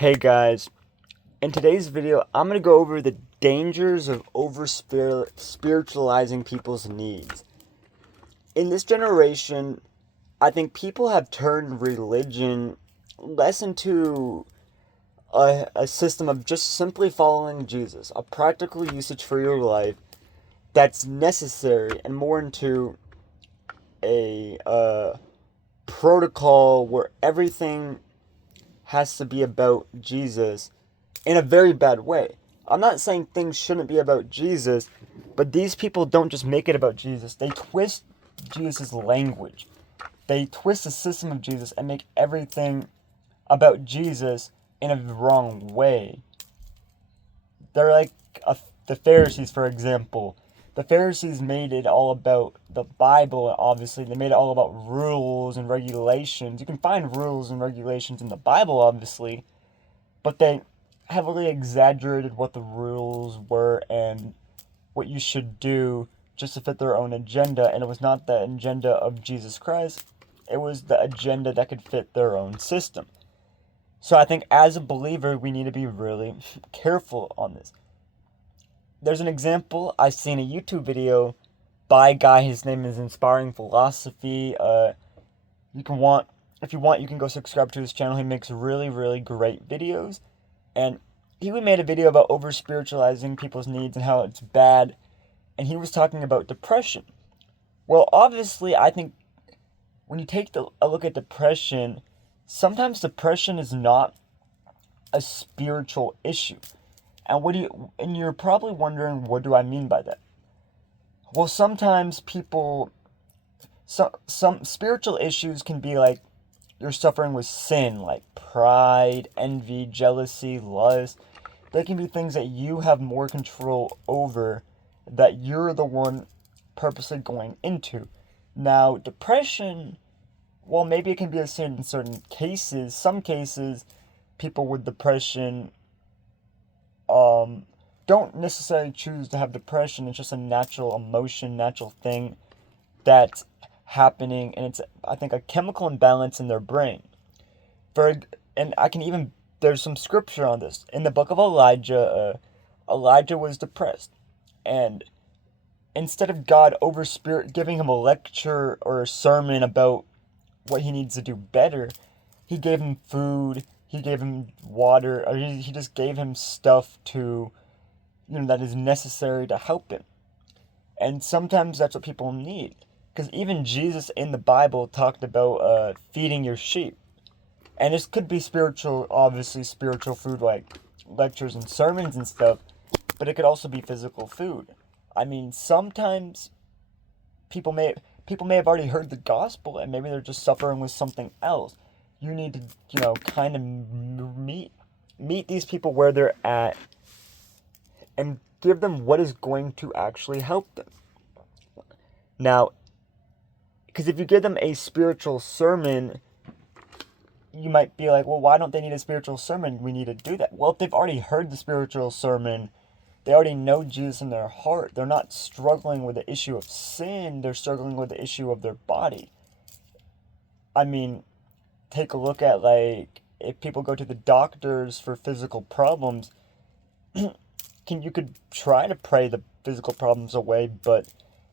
Hey guys, in today's video, I'm going to go over the dangers of spiritualizing people's needs. In this generation, I think people have turned religion less into a system of just simply following Jesus, a practical usage for your life that's necessary, and more into a protocol where everything has to be about Jesus in a very bad way. I'm not saying things shouldn't be about Jesus, but these people don't just make it about Jesus. They twist Jesus' language. They twist the system of Jesus and make everything about Jesus in a wrong way. They're like the Pharisees, for example. The Pharisees made it all about the Bible, obviously. They made it all about rules and regulations. You can find rules and regulations in the Bible, obviously, but they heavily exaggerated what the rules were and what you should do just to fit their own agenda. And it was not the agenda of Jesus Christ, it was the agenda that could fit their own system. So I think as a believer, we need to be really careful on this. There's an example. I seen a YouTube video by a guy. His name is Inspiring Philosophy. You can want If you want, you can go subscribe to his channel. He makes really, really great videos. And he made a video about over spiritualizing people's needs and how it's bad. And he was talking about depression. Well, obviously, I think when you take a look at depression, sometimes depression is not a spiritual issue. And you're probably wondering, what do I mean by that? Well, sometimes some spiritual issues can be like you're suffering with sin, like pride, envy, jealousy, lust. They can be things that you have more control over, that you're the one purposely going into. Now, depression, well, maybe it can be a sin in certain cases. Some cases, people with depression don't necessarily choose to have depression. It's just a natural emotion, natural thing that's happening, and it's, I think, a chemical imbalance in their brain. And I can even, there's some scripture on this in the book of Elijah. Elijah was depressed, and instead of God giving him a lecture or a sermon about what he needs to do better, he gave him food, he gave him water, or he just gave him stuff to, that is necessary to help him. And sometimes that's what people need. Because even Jesus in the Bible talked about feeding your sheep. And this could be spiritual, obviously spiritual food like lectures and sermons and stuff, but it could also be physical food. I mean, sometimes people may have already heard the gospel and maybe they're just suffering with something else. You need to, kind of meet these people where they're at and give them what is going to actually help them. Now, because if you give them a spiritual sermon, you might be like, well, why don't they need a spiritual sermon? We need to do that. Well, if they've already heard the spiritual sermon, they already know Jesus in their heart. They're not struggling with the issue of sin. They're struggling with the issue of their body. I mean, take a look at, like, if people go to the doctors for physical problems, you could try to pray the physical problems away, but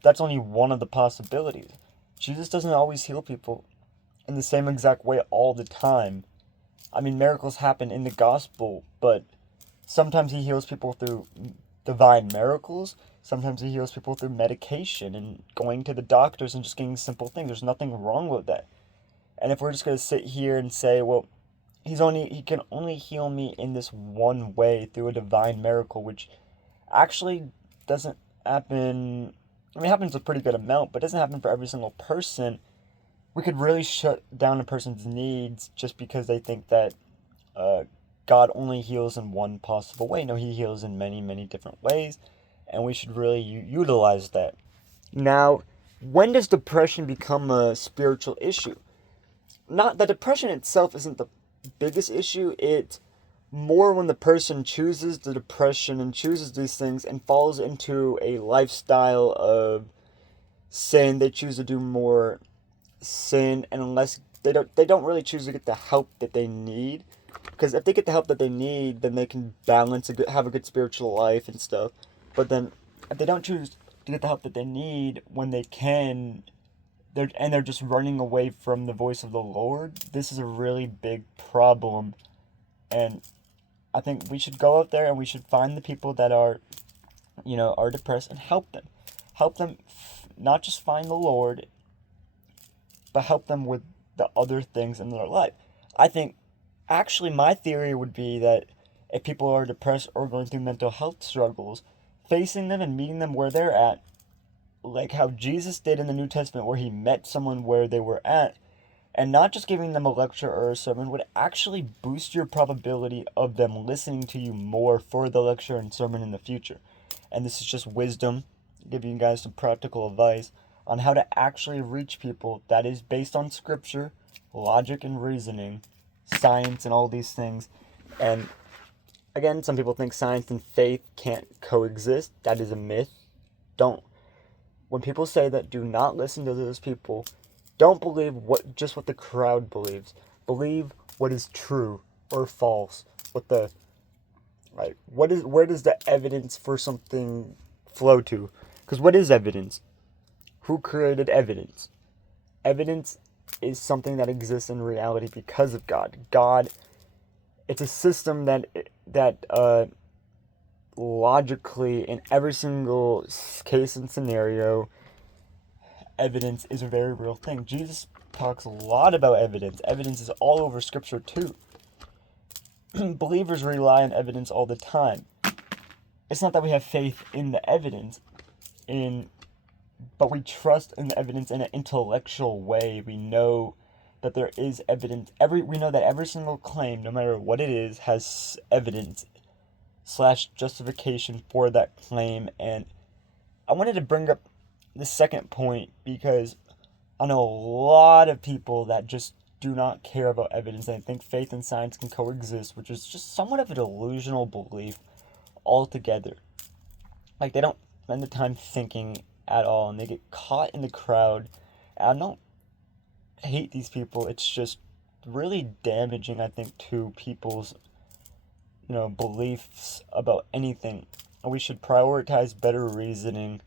that's only one of the possibilities. Jesus doesn't always heal people in the same exact way all the time. I mean, miracles happen in the gospel, but sometimes he heals people through divine miracles. Sometimes he heals people through medication and going to the doctors and just getting simple things. There's nothing wrong with that. And if we're just going to sit here and say, well, he can only heal me in this one way through a divine miracle, which actually doesn't happen. I mean, it happens a pretty good amount, but it doesn't happen for every single person. We could really shut down a person's needs just because they think that God only heals in one possible way. No, he heals in many, many different ways, and we should really utilize that. Now, when does depression become a spiritual issue? Not the depression itself isn't the biggest issue. It's more when the person chooses the depression and chooses these things and falls into a lifestyle of sin. They choose to do more sin, and unless they don't really choose to get the help that they need, Because if they get the help that they need, then they can have a good spiritual life and stuff. But then, if they don't choose to get the help that they need when they can, they're just running away from the voice of the Lord. This is a really big problem, and I think we should go out there and we should find the people that are, are depressed and help them. Help them not just find the Lord, but help them with the other things in their life. I think, actually, my theory would be that if people are depressed or going through mental health struggles, facing them and meeting them where they're at, like how Jesus did in the New Testament, where he met someone where they were at, and not just giving them a lecture or a sermon, would actually boost your probability of them listening to you more for the lecture and sermon in the future. And this is just wisdom, giving you guys some practical advice on how to actually reach people that is based on scripture, logic and reasoning, science and all these things. And again, some people think science and faith can't coexist. That is a myth. When people say that, do not listen to those people. Don't believe what the crowd believes. Believe what is true or false. Where does the evidence for something flow to? Because what is evidence? Who created evidence? Evidence is something that exists in reality because of God. It's a system that logically, in every single case and scenario, evidence is a very real thing. Jesus talks a lot about evidence. Evidence is all over scripture too. Believers rely on evidence all the time. It's not that we have faith in the evidence, but we trust in the evidence in an intellectual way. We know that there is evidence. We know that every single claim, no matter what it is, has evidence / justification for that claim. And I wanted to bring up the second point because I know a lot of people that just do not care about evidence and think faith and science can coexist, which is just somewhat of a delusional belief altogether. Like, they don't spend the time thinking at all, and they get caught in the crowd. And I don't hate these people. It's just really damaging, I think, to people's beliefs about anything. And we should prioritize better reasoning.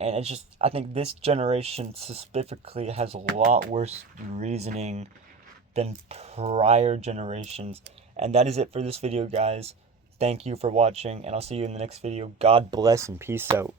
And it's just, I think this generation specifically has a lot worse reasoning than prior generations. And that is it for this video, guys. Thank you for watching, and I'll see you in the next video. God bless and peace out.